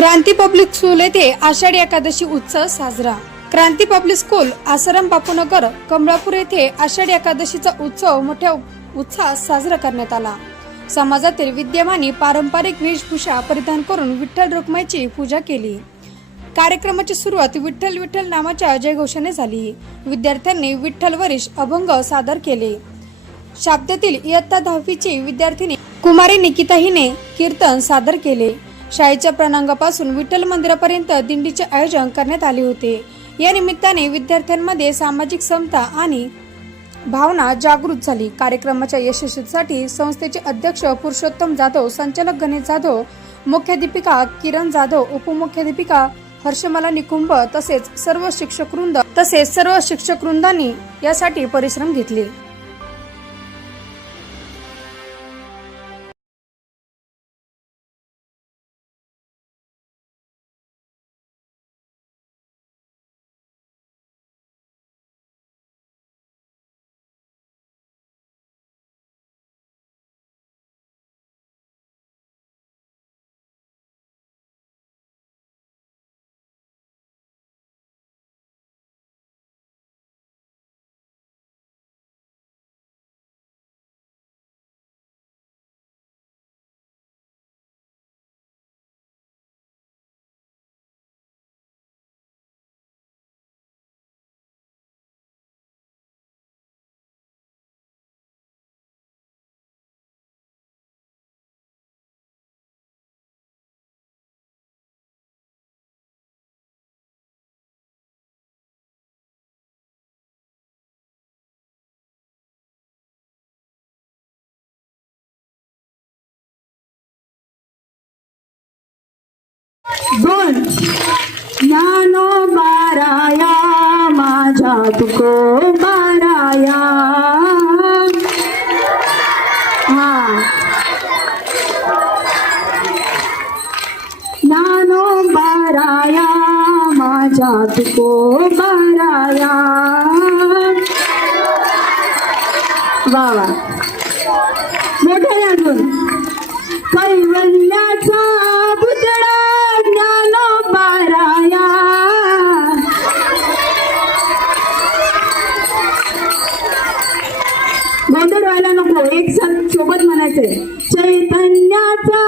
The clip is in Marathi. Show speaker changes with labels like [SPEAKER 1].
[SPEAKER 1] क्रांती पब्लिक स्कूल येथे आषाढी एकादशी उत्सव साजरा. क्रांती पब्लिक स्कूल आसाराम बापूनगर कमळापूर येथे आषाढी एकादशीचा उत्सव मोठ्या उत्साहात साजरा करण्यात आला. समाजातील विद्यमानी पारंपरिक वेशभूषा परिधान करून विठ्ठल रुक्माईची पूजा केली. कार्यक्रमाची सुरुवात विठ्ठल विठ्ठल नामाच्या जयघोषाने झाली. विद्यार्थ्यांनी विठ्ठल वरिष अभंग सादर केले. शाब्दातील इयत्ता दहावीची विद्यार्थिनी कुमारी निकिता हिने कीर्तन सादर केले. शाळेच्या प्रणांगापासून विठ्ठल मंदिरापर्यंत दिंडीचे आयोजन करण्यात आले होते. या निमित्ताने विद्यार्थ्यांमध्ये सामाजिक समता आणि भावना जागृत झाली. कार्यक्रमाच्या यशस्वीसाठी संस्थेचे अध्यक्ष पुरुषोत्तम जाधव संचालक गणेश जाधव मुख्याध्यापिका किरण जाधव उपमुख्याध्यापिका हर्षमाला निकुंभ तसेच सर्व शिक्षक वृंद तसेच सर्व शिक्षक वृंदांनी यासाठी परिश्रम घेतले.
[SPEAKER 2] दोन ज्ञानो बाराया माझ्या तुको बाराया. हा. ज्ञानो बाराया माझ्या तुको बाराया. वा वा. मोठे अजून. चैतन्याचा